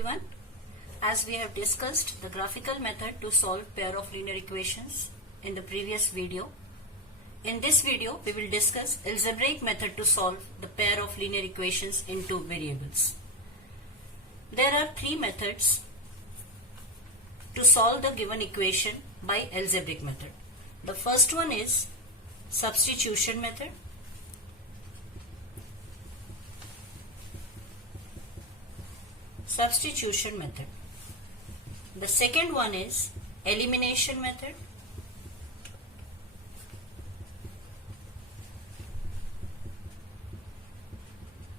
everyone. As we have discussed the graphical method to solve pair of linear equations in the previous video, in this video we will discuss algebraic method to solve the pair of linear equations in two variables. There are three methods to solve the given equation by algebraic method. The first one is substitution method. Substitution method. The second one is elimination method.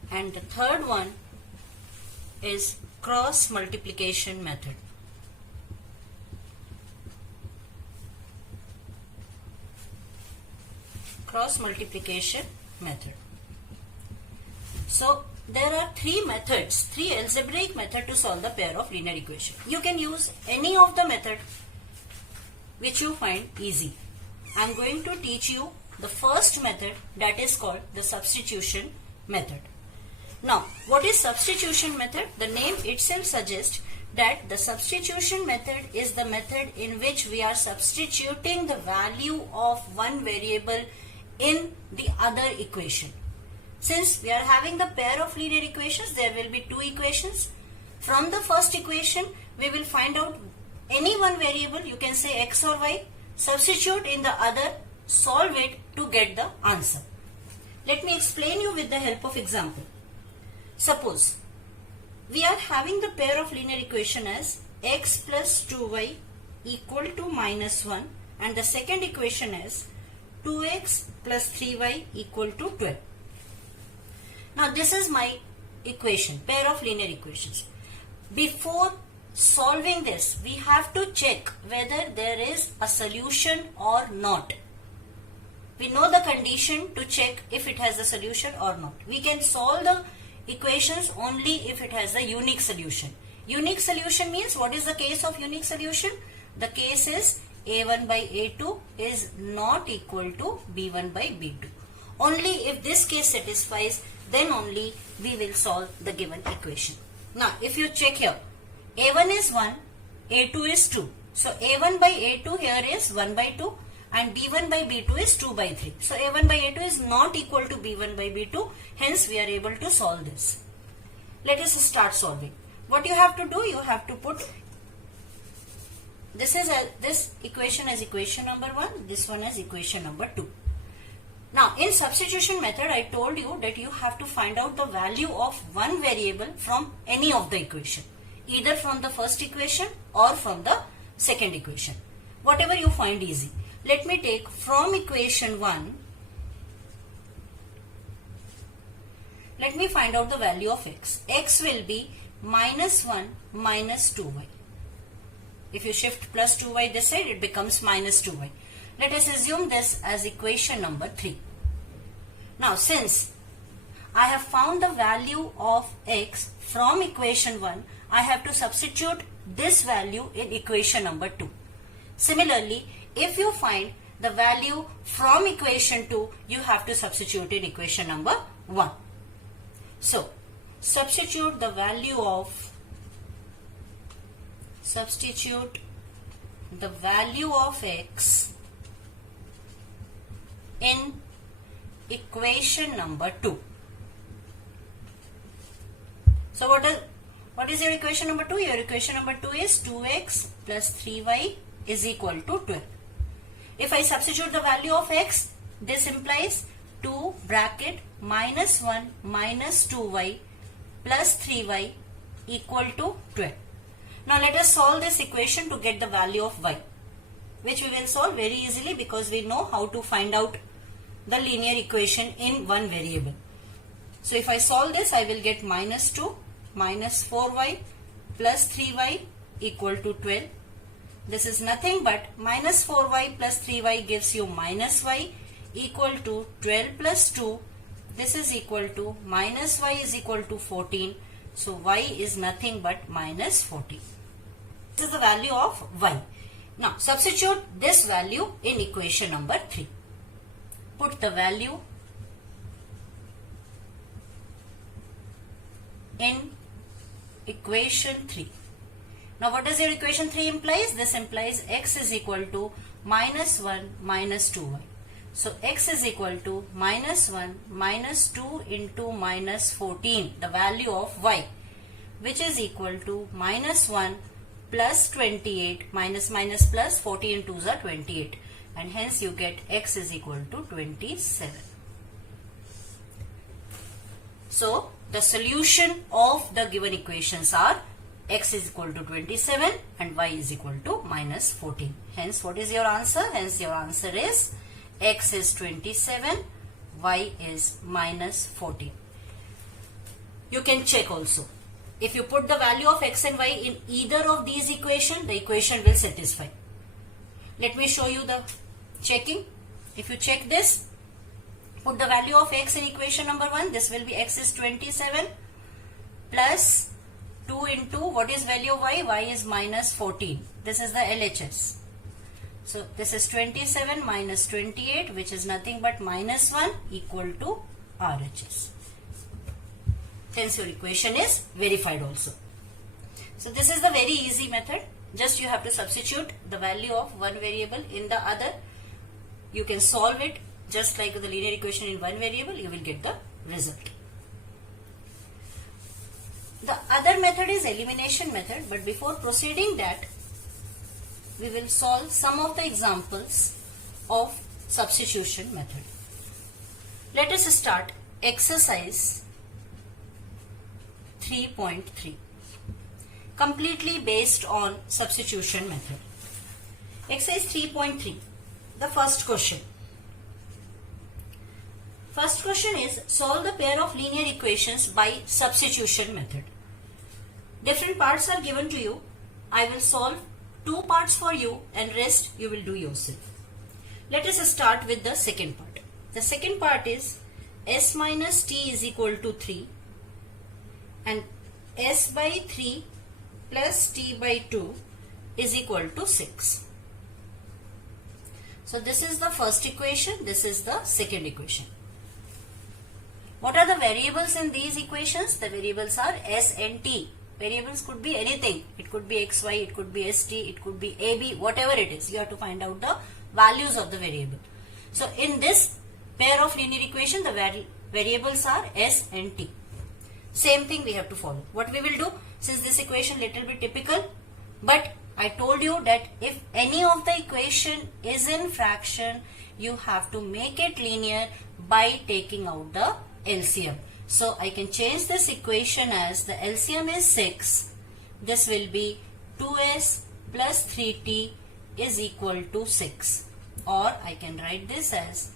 And the third one is cross multiplication method. Cross multiplication method. So there are three methods, three algebraic methods to solve the pair of linear equation. You can use any of the method which you find easy. I am going to teach you the first method, that is called the substitution method. Now, what is substitution method? The name itself suggests that the substitution method is the method in which we are substituting the value of one variable in the other equation. Since we are having the pair of linear equations, there will be two equations. From the first equation, we will find out any one variable, you can say x or y, substitute in the other, solve it to get the answer. Let me explain you with the help of example. Suppose we are having the pair of linear equation as x plus 2y equal to minus 1, and the second equation is 2x plus 3y equal to 12. Now this is my equation, pair of linear equations. Before solving this, we have to check whether there is a solution or not. We know the condition to check if it has a solution or not. We can solve the equations only if it has a unique solution. Unique solution means, what is the case of unique solution? The case is a1 by a2 is not equal to b1 by b2. Only if this case satisfies, then only we will solve the given equation. Now, if you check here, a1 is 1, a2 is 2. So, a1 by a2 here is 1 by 2 and b1 by b2 is 2 by 3. So, a1 by a2 is not equal to b1 by b2. Hence, we are able to solve this. Let us start solving. What you have to do, you have to put this equation as equation number 1, this one as equation number 2. Now, in substitution method, I told you that you have to find out the value of one variable from any of the equation, either from the first equation or from the second equation, whatever you find easy. Let me take from equation 1, let me find out the value of x. X will be minus 1 minus 2y. If you shift plus 2y this side, it becomes minus 2y. Let us assume this as equation number 3. Now, since I have found the value of x from equation 1, I have to substitute this value in equation number 2. Similarly, if you find the value from equation 2, you have to substitute in equation number 1. So, substitute the value of x in equation number 2. So what is your equation number 2? Your equation number 2 is 2x plus 3y is equal to 12. If I substitute the value of x, this implies 2 bracket minus 1 minus 2y plus 3y equal to 12. Now let us solve this equation to get the value of y, which we will solve very easily because we know how to find out the linear equation in one variable. So if I solve this, I will get minus 2 minus 4y plus 3y equal to 12. This is nothing but minus 4y plus 3y gives you minus y equal to 12 plus 2. This is equal to minus y is equal to 14. So y is nothing but minus 14. This is the value of y. Now substitute this value in equation number 3. Put the value in equation 3. Now what does your equation 3 implies? This implies x is equal to minus 1 minus 2y. So x is equal to minus 1 minus 2 into minus 14, the value of y, which is equal to minus 1 plus 28, minus minus plus, 14 2s are 28, and hence you get x is equal to 27. So the solution of the given equations are x is equal to 27 and y is equal to minus 14. Hence what is your answer? Hence your answer is x is 27, y is minus 14. You can check also. If you put the value of x and y in either of these equations, the equation will satisfy. Let me show you the checking. If you check this, put the value of x in equation number 1, this will be x is 27 plus 2 into what is value of y? Y is minus 14. This is the LHS. So this is 27 minus 28, which is nothing but minus 1 equal to RHS. Hence your equation is verified also. So this is the very easy method. Just you have to substitute the value of one variable in the other. You can solve it just like the linear equation in one variable, you will get the result. The other method is elimination method, but before proceeding that, we will solve some of the examples of substitution method. Let us start exercise 3.3, completely based on substitution method. Exercise 3.3, the first question. First question is solve the pair of linear equations by substitution method. Different parts are given to you. I will solve 2 parts for you and rest you will do yourself. Let us start with the second part. The second part is s minus t is equal to 3 and s by 3 plus t by 2 is equal to 6. So this is the first equation, this is the second equation. What are the variables in these equations? The variables are s and t. Variables could be anything. It could be xy, it could be st, it could be ab, whatever it is. You have to find out the values of the variable. So in this pair of linear equation, the variables are s and t. Same thing we have to follow. What we will do, since this equation little bit typical, but I told you that if any of the equation is in fraction, you have to make it linear by taking out the LCM. So I can change this equation as the LCM is 6. This will be 2s plus 3t is equal to 6. Or I can write this as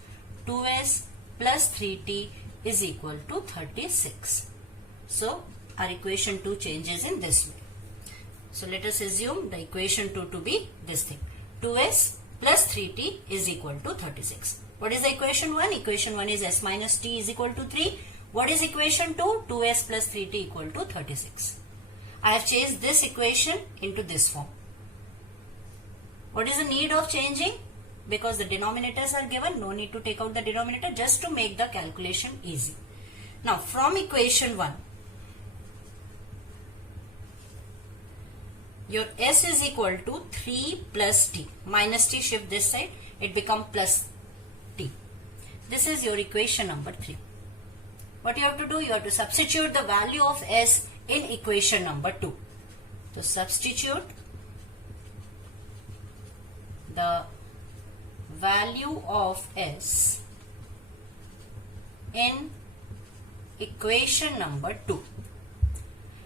2s plus 3t is equal to 36. So our equation 2 changes in this way. So let us assume the equation 2 to be this thing. 2s plus 3t is equal to 36. What is the equation 1? Equation 1 is s minus t is equal to 3. What is equation 2? 2s plus 3t equal to 36. I have changed this equation into this form. What is the need of changing? Because the denominators are given, no need to take out the denominator, just to make the calculation easy. Now from equation 1, your s is equal to 3 plus t. Minus t shift this side, it becomes plus t. This is your equation number 3. What you have to do? You have to substitute the value of s in equation number 2. So substitute the value of s in equation number 2.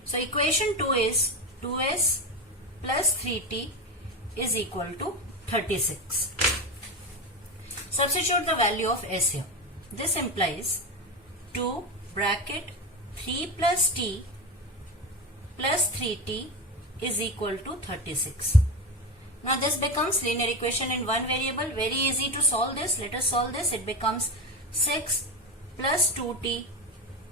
So equation 2 is 2s plus 3t is equal to 36. Substitute the value of s here. This implies 2 bracket 3 plus t plus 3t is equal to 36. Now this becomes linear equation in one variable. Very easy to solve this. Let us solve this. It becomes 6 plus 2t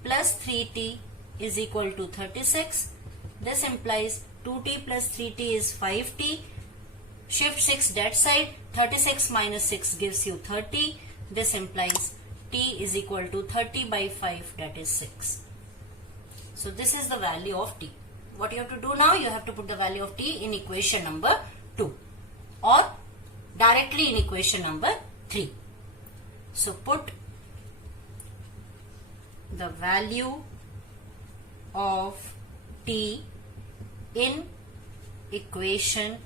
plus 3t is equal to 36. This implies 2t plus 3t is 5t. Shift 6 that side. 36 minus 6 gives you 30. This implies t is equal to 30 by 5, that is 6. So this is the value of t. what you have to do now, you have to put the value of t in equation number 2 or directly in equation number 3. So put the value of t in equation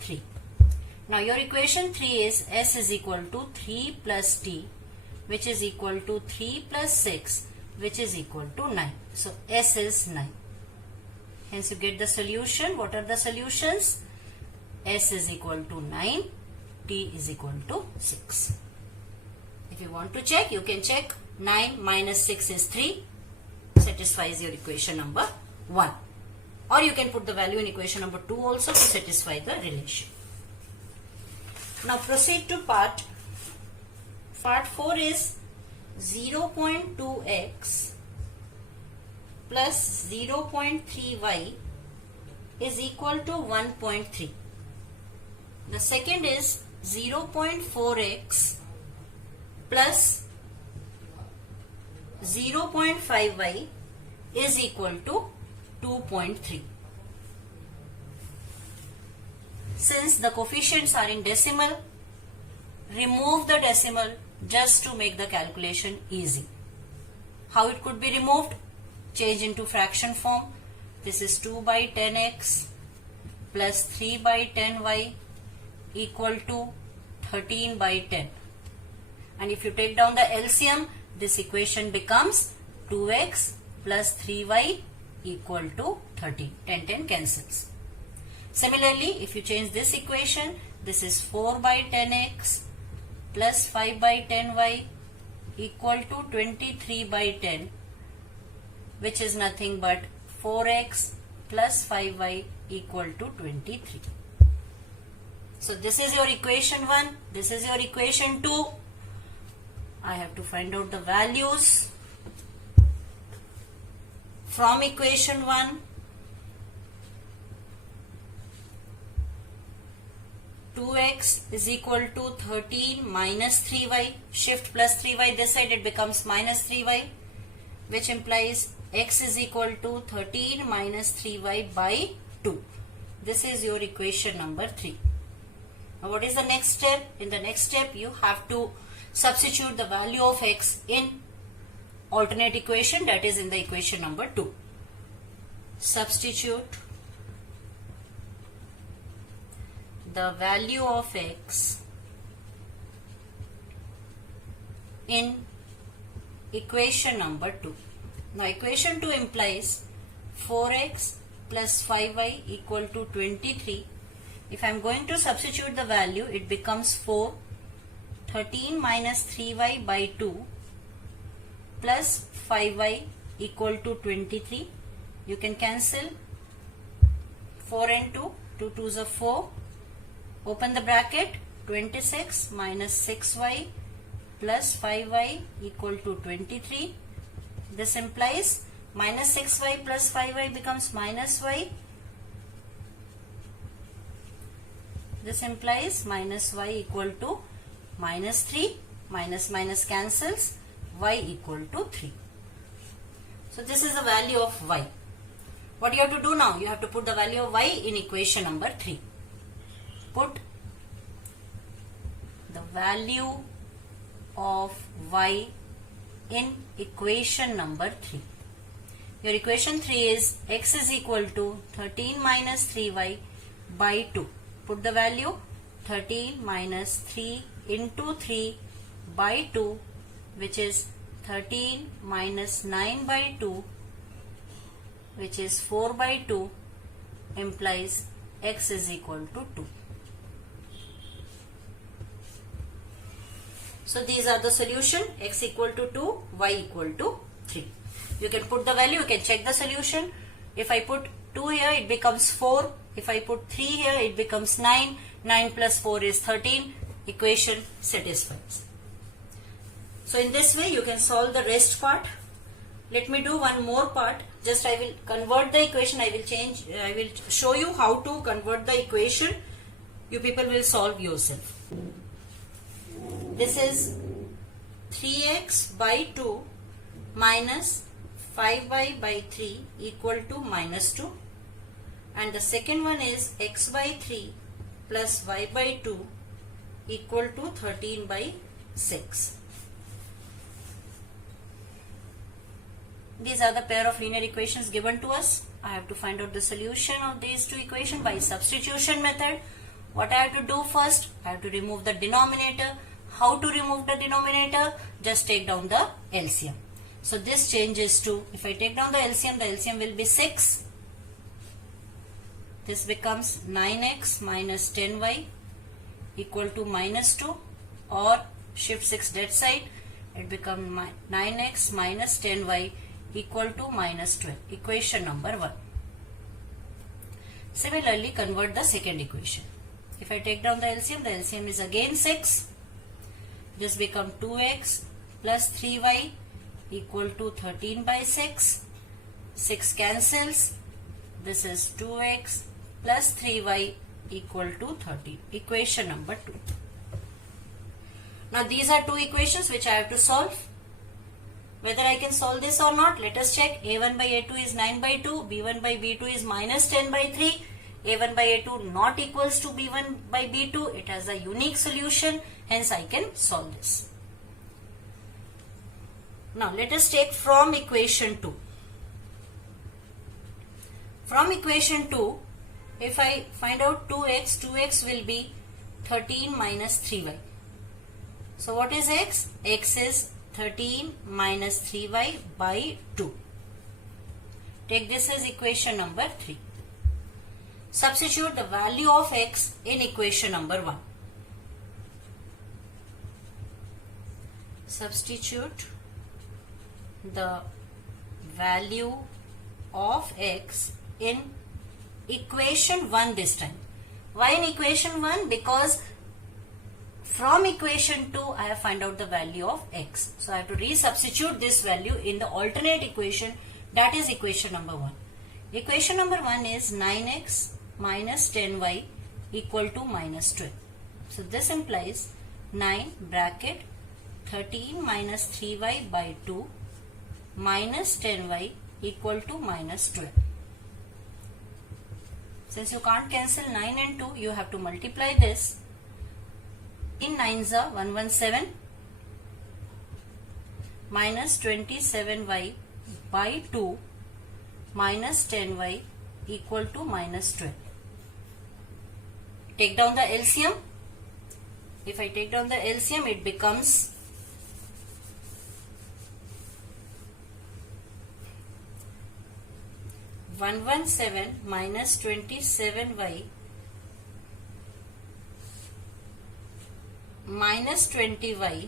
3. Now your equation 3 is s is equal to 3 plus t, which is equal to 3 plus 6, which is equal to 9. So s is 9. Hence you get the solution. What are the solutions? S is equal to 9, t is equal to 6. If you want to check, you can check. 9 minus 6 is 3, satisfies your equation number 1. Or you can put the value in equation number 2 also to satisfy the relation. Now proceed to part 4 is 0.2x plus 0.3y is equal to 1.3. The second is 0.4x plus 0.5y is equal to 2.3. Since the coefficients are in decimal, remove the decimal just to make the calculation easy. How it could be removed? Change into fraction form. This is 2 by 10x plus 3 by 10y equal to 13 by 10. And if you take down the LCM, this equation becomes 2x plus 3y equal to 13. 10 cancels. Similarly, if you change this equation, this is 4 by 10x plus 5 by 10y equal to 23 by 10, which is nothing but 4x plus 5y equal to 23. So this is your equation 1, this is your equation 2. I have to find out the values from equation 1. 2x is equal to 13 minus 3y. Shift plus 3y this side, it becomes minus 3y, which implies x is equal to 13 minus 3y by 2. This is your equation number 3. Now what is the next step? In the next step, you have to substitute the value of x in alternate equation, that is in the equation number 2. Substitute the value of x in equation number 2. Now equation 2 implies 4x plus 5y equal to 23. If I am going to substitute the value, it becomes 4. 13 minus 3y by 2 plus 5y equal to 23. You can cancel 4 and 2. 2 2s are 4. Open the bracket. 26 minus 6y plus 5y equal to 23. This implies minus 6y plus 5y becomes minus y. This implies minus y equal to minus 3. Minus minus cancels. Y equal to 3. So this is the value of y. What you have to do now? You have to put the value of y in equation number 3. Put the value of y in equation number 3. Your equation 3 is x is equal to 13 minus 3y by 2. Put the value 13 minus 3 into 3 by 2, which is 13 minus 9 by 2, which is 4 by 2, implies x is equal to 2. So these are the solution, x equal to 2, y equal to 3. You can put the value, you can check the solution. If I put 2 here, it becomes 4. If I put 3 here, it becomes 9. 9 plus 4 is 13. Equation satisfies. So in this way, you can solve the rest part. Let me do one more part. Just I will convert the equation. I will show you how to convert the equation. You people will solve yourself. This is 3x by 2 minus 5y by 3 equal to minus 2. and the second one is x by 3 plus y by 2 equal to 13 by 6. These are the pair of linear equations given to us. I have to find out the solution of these two equations by substitution method. What I have to do first? I have to remove the denominator. How to remove the denominator? Just take down the LCM. So this changes to, if I take down the LCM will be 6. This becomes 9x minus 10y equal to minus 2, or shift 6 that side, it becomes 9x minus 10y equal to minus 12. Equation number 1. Similarly, convert the second equation. If I take down the LCM is again 6. This becomes 2x plus 3y equal to 13 by 6. 6 cancels. This is 2x plus 3y equal to 13. Equation number 2. Now these are two equations which I have to solve. Whether I can solve this or not, let us check. A1 by A2 is 9 by 2. B1 by B2 is minus 10 by 3. A1 by A2 not equals to B1 by B2. It has a unique solution. Hence I can solve this. Now let us take from equation 2. From equation 2, if I find out 2x will be 13 minus 3y. So what is x? X is 13 minus 3y by 2. Take this as equation number 3. Substitute the value of x in equation number 1. Substitute the value of x in equation 1 this time. Why in equation 1? Because from equation 2 I have found out the value of x. So I have to resubstitute this value in the alternate equation, that is equation number 1. Equation number 1 is 9x minus 10y equal to minus 12. So this implies 9 bracket 13 minus 3y by 2 minus 10y equal to minus 12. Since you can't cancel 9 and 2, you have to multiply this. In 9s are 117 minus 27y by 2 minus 10y equal to minus 12. Take down the LCM. If I take down the LCM, it becomes 117 minus 27y minus 20y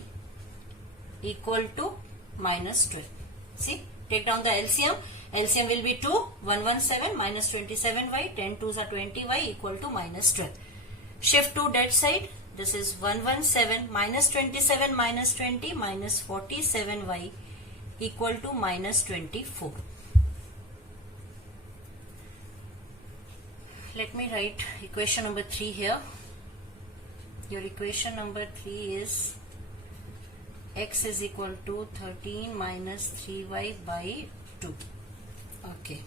equal to minus 12. See, take down the LCM. LCM will be 2. 117 minus 27y, 10 2s are 20y equal to minus 12. Shift to that side. This is 117 minus 27 minus 20 minus 47y equal to minus 24. Let me write equation number 3 here. Your equation number 3 is x is equal to 13 minus 3y by 2. Okay.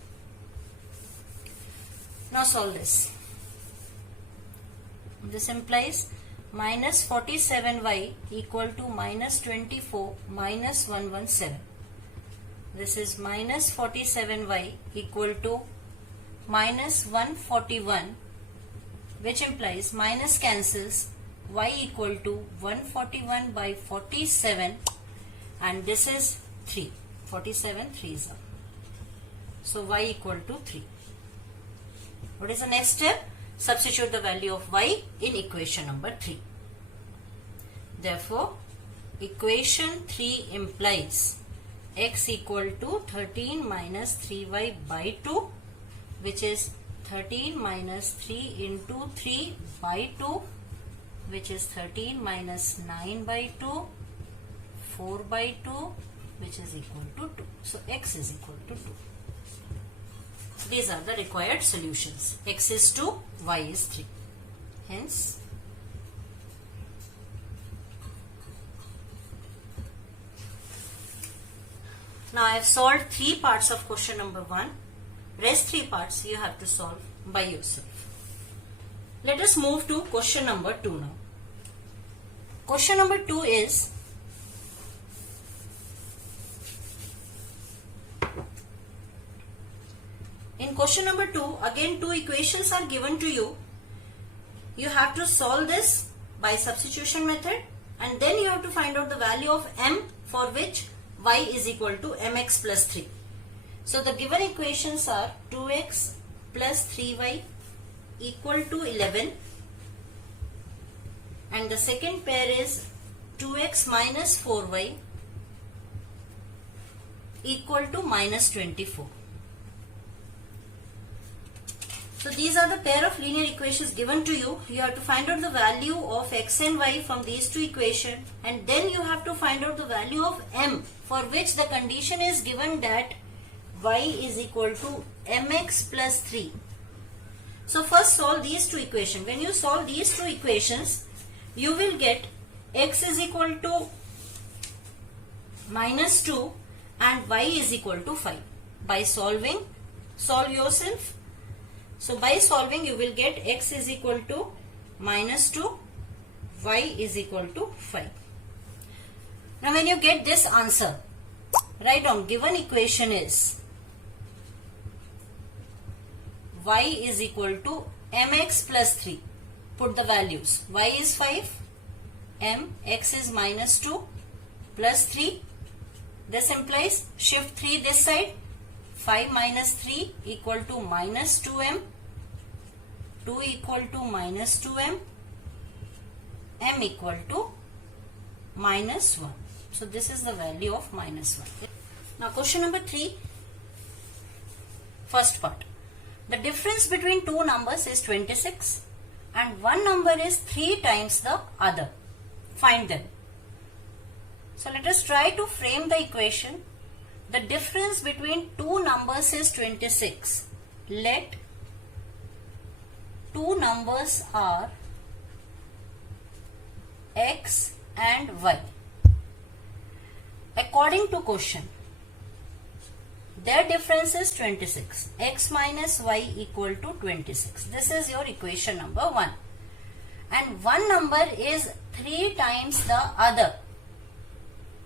Now solve this. This implies minus 47y equal to minus 24 minus 117. This is minus 47y equal to minus 141, which implies minus cancels, y equal to 141 by 47, and this is 3. 47 3s are. So y equal to 3. What is the next step? Substitute the value of y in equation number 3. Therefore, equation 3 implies x equal to 13 minus 3y by 2, which is 13 minus 3 into 3 by 2, which is 13 minus 9 by 2, 4 by 2, which is equal to 2. So x is equal to 2. These are the required solutions. X is 2, y is 3. Hence, now I have solved 3 parts of question number 1. Rest 3 parts you have to solve by yourself. Let us move to question number 2 now. Question number 2 is, in question number 2, again two equations are given to you. You have to solve this by substitution method, and then you have to find out the value of m for which y is equal to mx plus 3. So the given equations are 2x plus 3y equal to 11, and the second pair is 2x minus 4y equal to minus 24. So these are the pair of linear equations given to you. You have to find out the value of x and y from these two equations, and then you have to find out the value of m for which the condition is given that y is equal to mx plus 3. So first solve these two equations. When you solve these two equations, you will get x is equal to minus 2 and y is equal to 5. By solving, solve yourself. So by solving you will get x is equal to minus 2, y is equal to 5. Now when you get this answer, write down given equation is y is equal to mx plus 3. Put the values. Y is 5, x is minus 2 plus 3. This implies shift 3 this side. 5 minus 3 equal to minus 2m, 2 equal to minus 2m, m equal to minus 1. So this is the value of minus 1. Now question number 3, first part. The difference between two numbers is 26 and one number is 3 times the other. Find them. So let us try to frame the equation. The difference between two numbers is 26. Let two numbers are x and y. According to question, their difference is 26. X minus y equal to 26. This is your equation number 1. And one number is 3 times the other.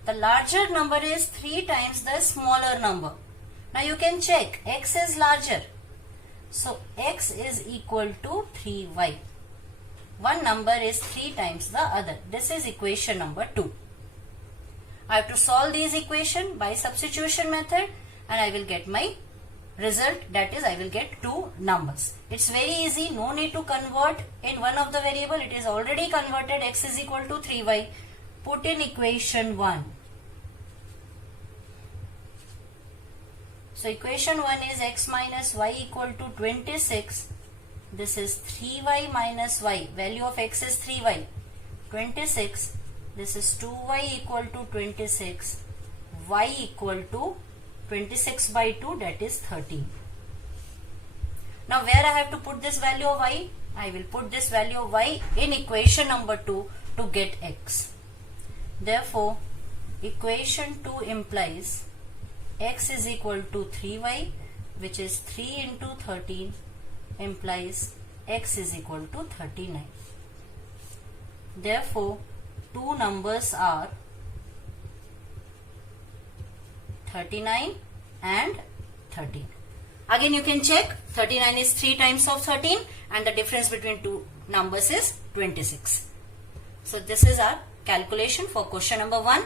The larger number is 3 times the smaller number. Now you can check. X is larger. So x is equal to 3y. One number is 3 times the other. This is equation number 2. I have to solve these equation by substitution method, and I will get my result, that is I will get two numbers. It's very easy, no need to convert in one of the variable, it is already converted. X is equal to 3y. Put in equation 1. So equation 1 is x minus y equal to 26. This is 3y minus y. Value of x is 3y. 26. This is 2y equal to 26. Y equal to 26 by 2, that is 13. Now where I have to put this value of y? I will put this value of y in equation number 2 to get x. Therefore, equation 2 implies x is equal to 3y, which is 3 into 13 implies x is equal to 39. Therefore, two numbers are 39 and 13. Again you can check. 39 is 3 times of 13 and the difference between two numbers is 26. So this is our calculation for question number 1.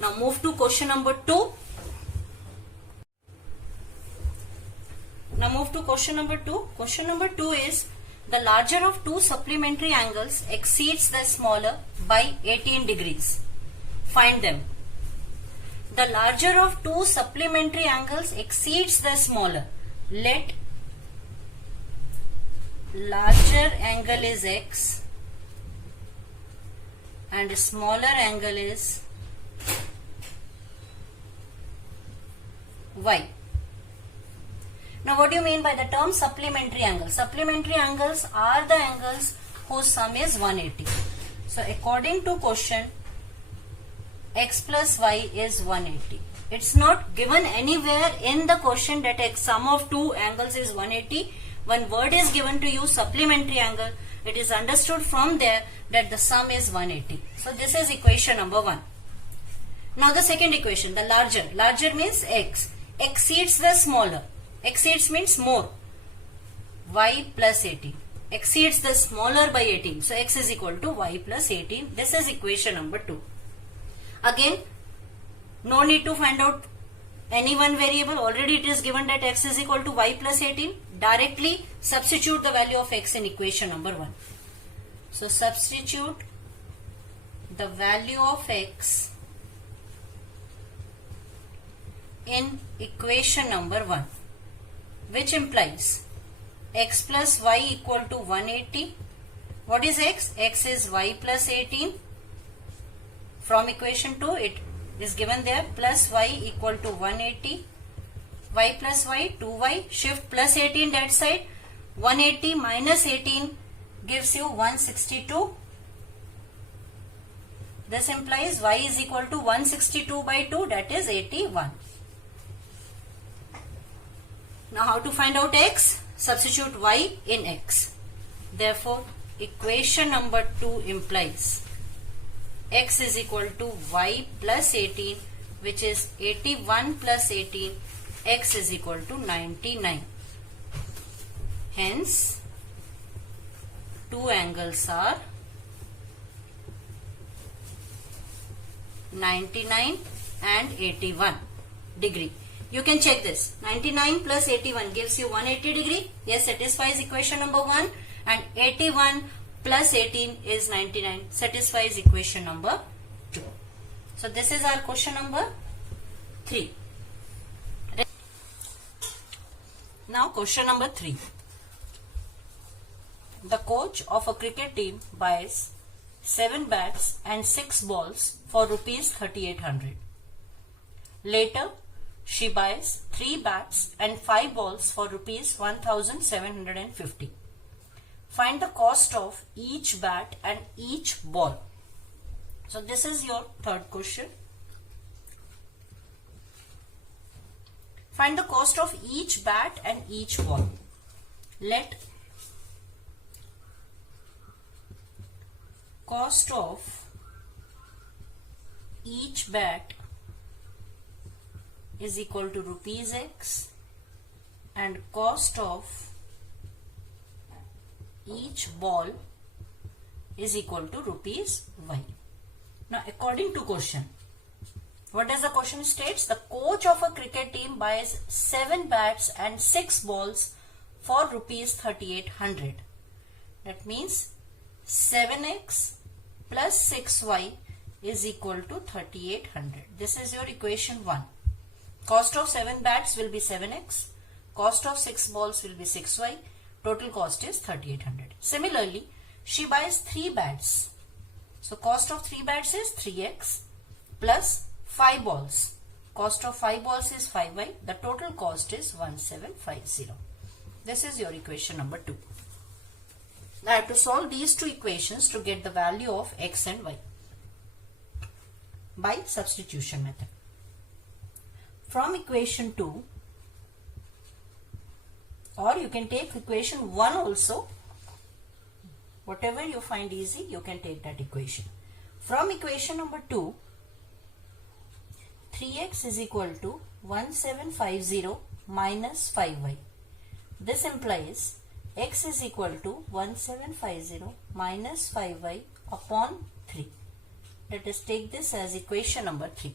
Now move to question number 2. Now move to question number 2. Question number 2 is the larger of two supplementary angles exceeds the smaller by 18 degrees. Find them. The larger of two supplementary angles exceeds the smaller. Let larger angle is x and smaller angle is y. Now what do you mean by the term supplementary angle? Supplementary angles are the angles whose sum is 180. So according to question, x plus y is 180. It's not given anywhere in the question that sum of two angles is 180, one word is given to you, supplementary angle, it is understood from there that the sum is 180. So this is equation number 1. Now the second equation, the larger. Larger means x exceeds the smaller. Exceeds means more. Y plus 18. Exceeds the smaller by 18. So x is equal to y plus 18. This is equation number 2. Again, no need to find out any one variable. Already it is given that x is equal to y plus 18. Directly substitute the value of x in equation number 1. So substitute the value of x in equation number 1, which implies x plus y equal to 180. What is x? X is y plus 18. From equation 2 it is given there, plus y equal to 180. Y plus y, 2y, shift plus 18 that side. 180 minus 18 gives you 162. This implies y is equal to 162 by 2, that is 81. Now how to find out x? Substitute y in x. Therefore, equation number 2 implies x is equal to y plus 18, which is 81 plus 18, x is equal to 99. Hence, two angles are 99 and 81 degree. You can check this. 99 plus 81 gives you 180 degree. Yes, satisfies equation number 1. And 81 plus 18 is 99. Satisfies equation number 2. So this is our question number 3. Now question number 3. The coach of a cricket team buys 7 bats and 6 balls for rupees 3800. Later, she buys 3 bats and 5 balls for rupees 1750. Find the cost of each bat and each ball. So this is your third question. Find the cost of each bat and each ball. Let cost of each bat is equal to rupees x and cost of each ball is equal to rupees y. Now according to question, what does the question states? The coach of a cricket team buys 7 bats and 6 balls for rupees 3800. That means 7x plus 6y is equal to 3800. This is your equation 1. Cost of 7 bats will be 7x. Cost of 6 balls will be 6y. Total cost is 3800. Similarly, she buys 3 bats. So cost of 3 bats is 3x plus 5 balls. Cost of 5 balls is 5y. The total cost is 1750. This is your equation number 2. Now I have to solve these two equations to get the value of x and y by substitution method. From equation 2, or you can take equation 1 also. Whatever you find easy, you can take that equation. From equation number 2, 3x is equal to 1750 minus 5y. This implies x is equal to 1750 minus 5y upon 3. Let us take this as equation number 3.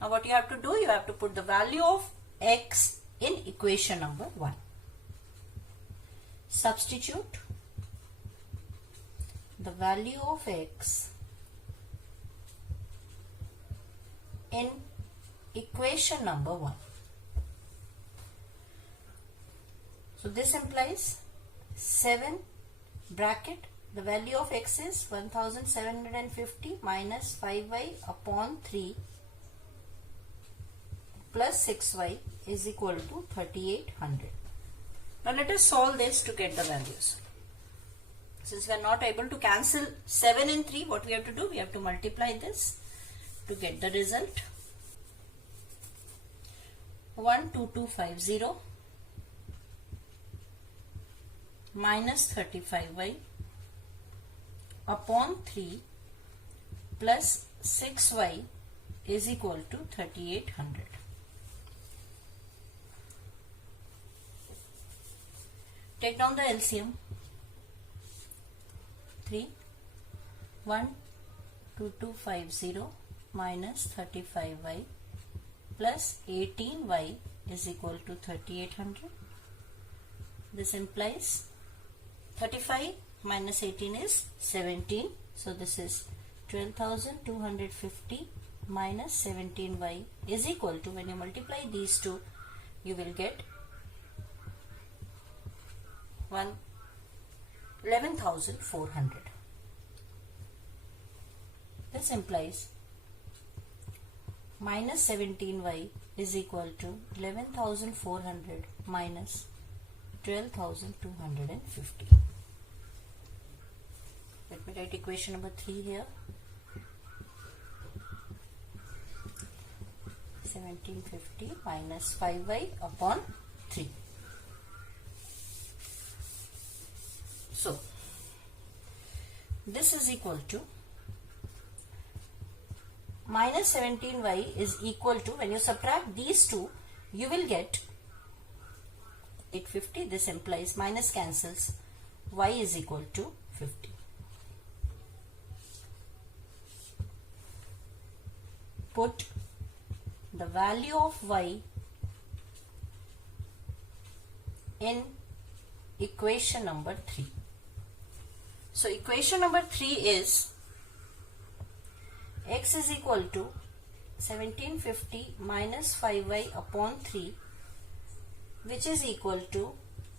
Now what you have to do, you have to put the value of x in equation number 1. Substitute the value of x in equation number 1. So this implies 7 bracket, the value of x is 1750 minus 5y upon 3 plus 6y is equal to 3800. Now let us solve this to get the values. Since we are not able to cancel 7 and 3, what we have to do? We have to multiply this to get the result. 12250 minus 35y upon 3 plus 6y is equal to 3800. Take down the LCM. 3 12250 minus 35y plus 18y is equal to 3800. This implies 35 minus 18 is 17. So this is 12,250 minus 17y is equal to, when you multiply these two, you will get 11,400. This implies minus 17y is equal to 11,400 minus 12,250. Let me write equation number 3 here. 1750 minus 5y upon 3. So, this is equal to minus 17y is equal to, when you subtract these two, you will get 850. This implies minus cancels, y is equal to 50. Put the value of y in equation number 3. So equation number 3 is x is equal to 1750 minus 5y upon 3, which is equal to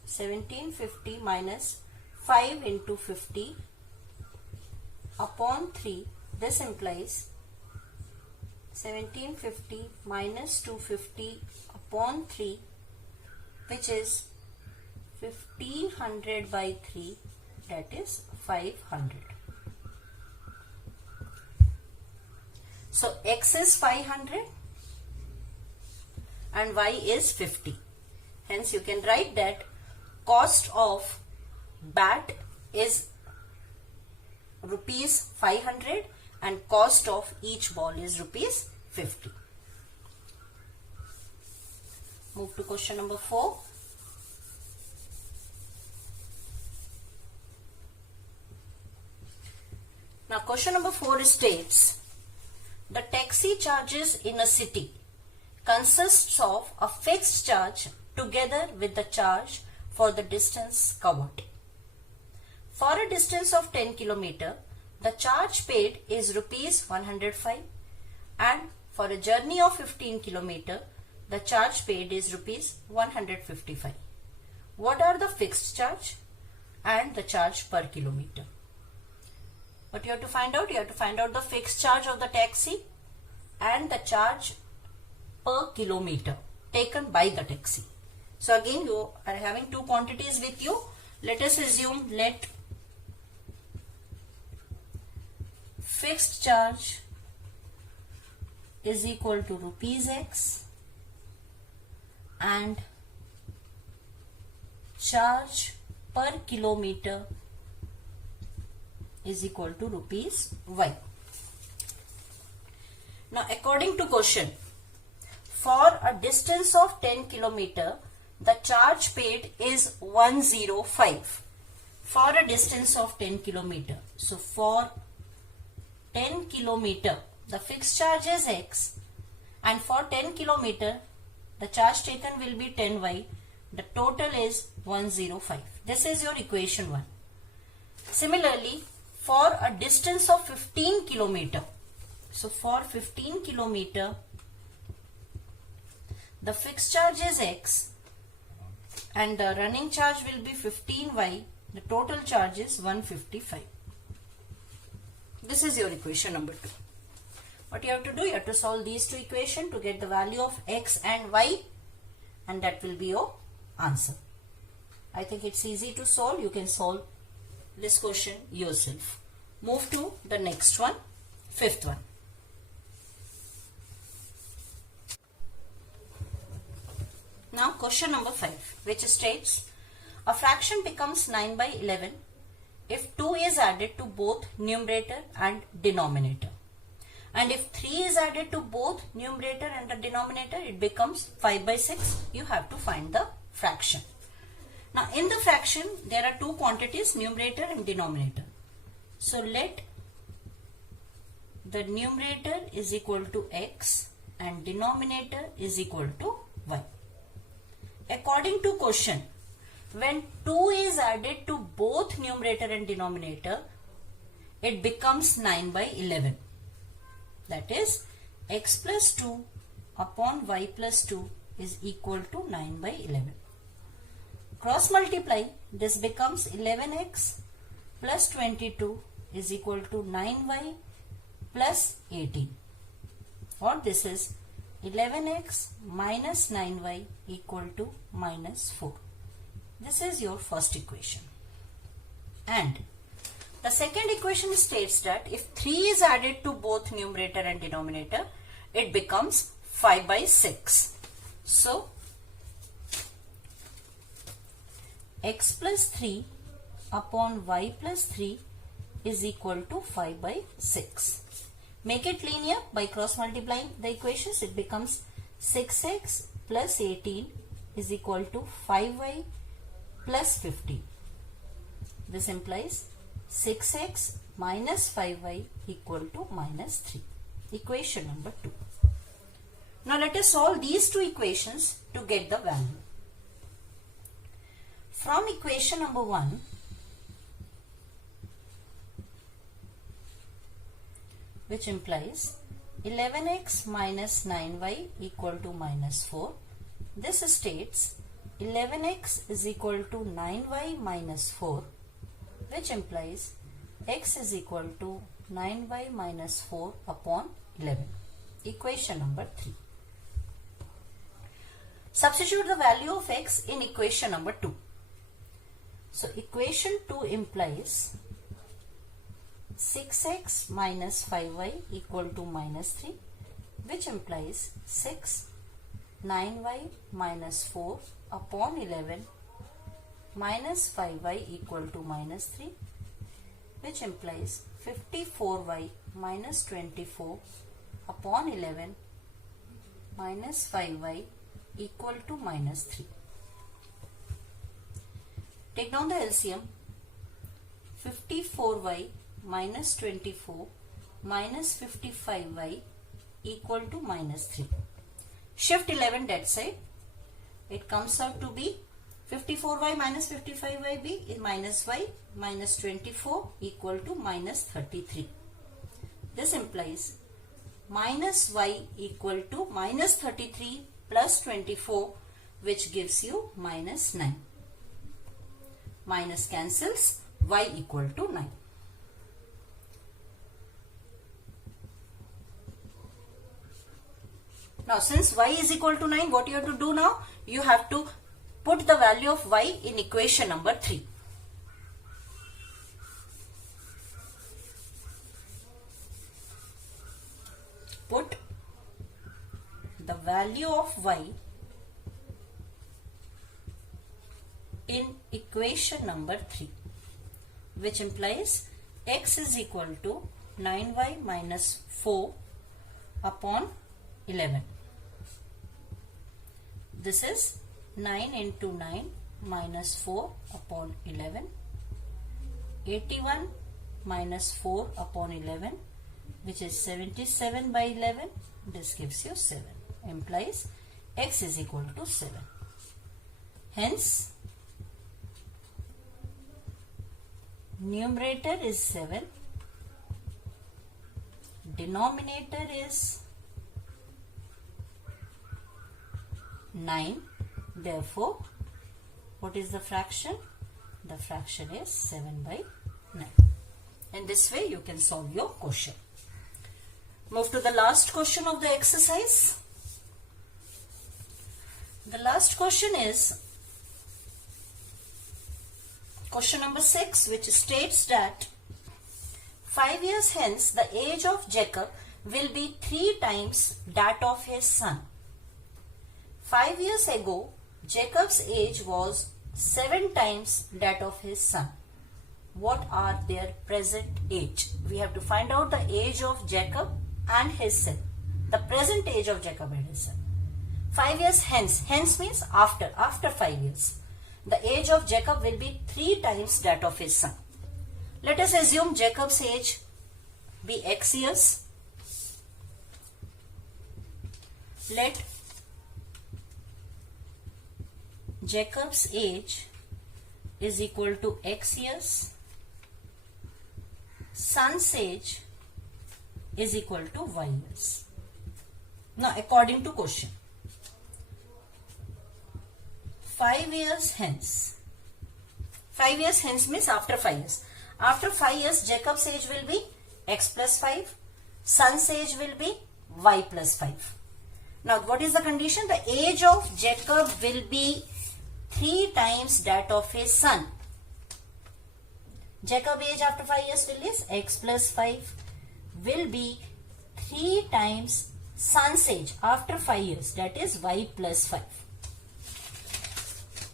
1750 minus 5 into 50 upon 3. This implies 1750 minus 250 upon 3, which is 1500 by 3, that is 500. So x is 500 and y is 50. Hence you can write that cost of bat is rupees 500 and cost of each ball is rupees 50. Move to question number 4. Now question number 4 states, the taxi charges in a city consists of a fixed charge together with the charge for the distance covered. For a distance of 10 km, the charge paid is rupees 105, and for a journey of 15 km, the charge paid is rupees 155. What are the fixed charge and the charge per kilometer? What you have to find out? You have to find out the fixed charge of the taxi and the charge per kilometer taken by the taxi. So again, you are having two quantities with you. Let us assume let fixed charge is equal to rupees x and charge per kilometer is equal to rupees y. Now according to question, for a distance of 10 km, the charge paid is 105 for a distance of 10 km. So for 10 km, the fixed charge is x, and for 10 km, the charge taken will be 10y. The total is 105. This is your equation 1. Similarly, for a distance of 15 km, so for 15 km, the fixed charge is x and the running charge will be 15y. The total charge is 155. This is your equation number 2. What you have to do, you have to solve these two equations to get the value of x and y, and that will be your answer. I think it's easy to solve. You can solve this question yourself. Move to the next one, 5th one. Now question number 5, which states, A fraction becomes 9 by 11 if 2 is added to both numerator and denominator. And if 3 is added to both numerator and the denominator, it becomes 5 by 6. You have to find the fraction. Now in the fraction, there are two quantities, numerator and denominator. So let the numerator is equal to x and denominator is equal to y. According to question, when 2 is added to both numerator and denominator, it becomes 9 by 11. That is, x plus 2 upon y plus 2 is equal to 9 by 11. Cross multiply, this becomes 11x plus 22 is equal to 9y plus 18. Or this is 11x minus 9y equal to minus 4. This is your first equation. And the second equation states that if 3 is added to both numerator and denominator, it becomes 5 by 6. So, x plus 3 upon y plus 3 is equal to 5 by 6. Make it linear by cross multiplying the equations. It becomes 6x plus 18 is equal to 5y plus 15. This implies 6x minus 5y equal to minus 3. Equation number 2. Now let us solve these two equations to get the value. From equation number 1, which implies 11x minus 9y equal to minus 4. This states 11x is equal to 9y minus 4, which implies x is equal to 9y minus 4 upon 11. Equation number 3. Substitute the value of x in equation number 2. So equation 2 implies 6x minus 5y equal to minus 3, which implies 6 9y minus 4 upon 11 minus 5y equal to minus 3, which implies 54y minus 24 upon 11 minus 5y equal to minus 3. Take down the LCM. 54y minus 24 minus 55y equal to minus 3. Shift 11 that side. It comes out to be 54y minus 55y be is minus y minus 24 equal to minus 33. This implies minus y equal to minus 33 plus 24, which gives you minus 9. Minus cancels, y equal to 9. Now since y is equal to 9, what you have to do now? You have to put the value of y in equation number 3. Put the value of y in equation number 3, which implies x is equal to 9y minus 4 upon 11. This is 9 into 9 minus 4 upon 11. 81 minus 4 upon 11, which is 77 by 11. This gives you 7. Implies x is equal to 7. Hence, numerator is 7. Denominator is 9. Therefore, what is the fraction? The fraction is 7 by 9. In this way, you can solve your question. Move to the last question of the exercise. The last question is question number 6, which states that 5 years hence the age of Jacob will be 3 times that of his son. 5 years ago, Jacob's age was 7 times that of his son. What are their present age? We have to find out the age of Jacob and his son. The present age of Jacob and his son. 5 years hence. Hence means after 5 years. The age of Jacob will be 3 times that of his son. Let us assume Jacob's age be x years. Let Jacob's age is equal to x years. Son's age is equal to y years. Now, according to question, 5 years hence. 5 years hence means after 5 years. After 5 years, Jacob's age will be x plus 5. Son's age will be y plus 5. Now, what is the condition? The age of Jacob will be 3 times that of his son. Jacob age after 5 years still is x plus 5 will be 3 times son's age after 5 years, that is y plus 5.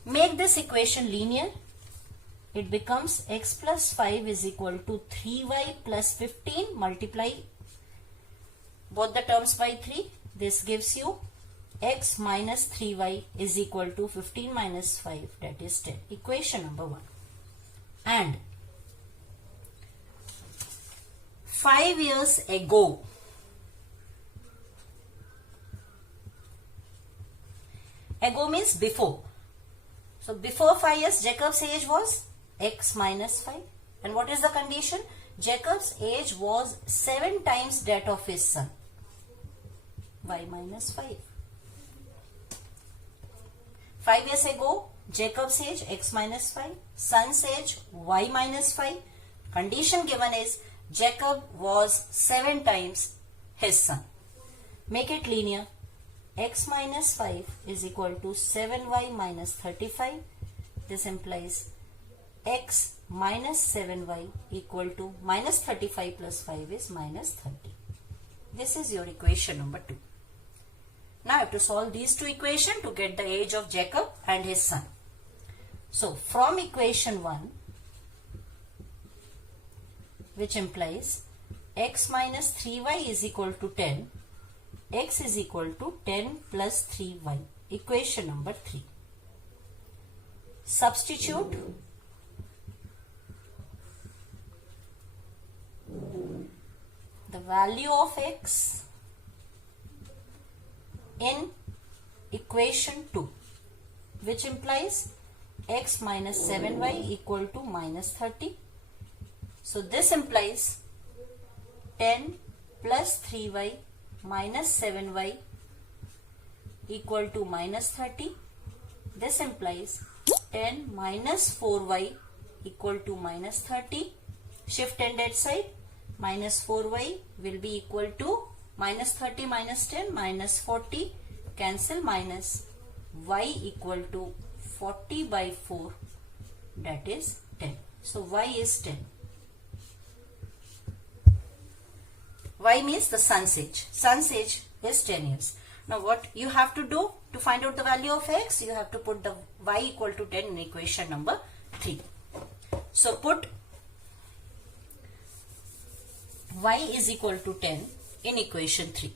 Make this equation linear. It becomes x plus 5 is equal to 3y plus 15. Multiply both the terms by 3. This gives you x minus 3y is equal to 15 minus 5, that is 10. Equation number 1. And 5 years ago, ago means before. So before 5 years, Jacob's age was x minus 5. And what is the condition? Jacob's age was 7 times that of his son, y minus 5. 5 years ago, Jacob's age x minus 5, son's age y minus 5. Condition given is Jacob was 7 times his son. Make it linear. X minus 5 is equal to 7y minus 35. This implies x minus 7y equal to minus 35 plus 5 is minus 30. This is your equation number 2. Now I have to solve these two equations to get the age of Jacob and his son. So from equation 1, which implies x minus 3y is equal to 10, x is equal to 10 plus 3y. Equation number 3. Substitute the value of x in equation 2, which implies x minus 7y equal to minus 30. So this implies 10 plus 3y minus 7y equal to minus 30. This implies 10 minus 4y equal to minus 30. Shift 10 that side. Minus 4y will be equal to minus 30 minus 10 minus 40. Cancel minus y equal to 40 by 4, that is 10. So y is 10. Y means the son's age. Son's age is 10 years. Now what you have to do to find out the value of x? You have to put the y equal to 10 in equation number 3. So put y is equal to 10 in equation 3.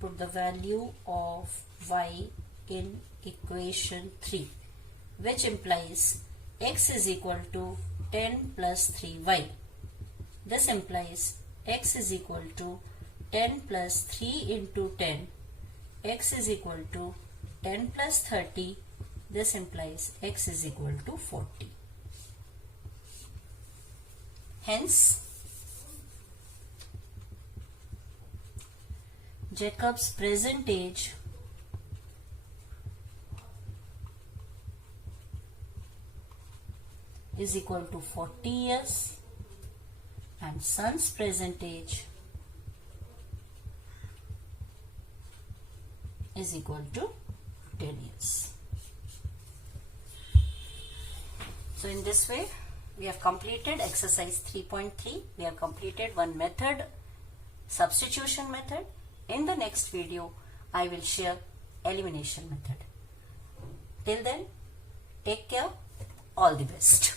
Put the value of y in equation 3, which implies x is equal to 10 plus 3y. This implies x is equal to 10 plus 3 into 10. X is equal to 10 plus 30. This implies x is equal to 40. Hence, Jacob's present age is equal to 40 years and son's present age is equal to 10 years. So in this way we have completed exercise 3.3. We have completed one method, substitution method. In the next video I will share elimination method. Till then, take care. All the best.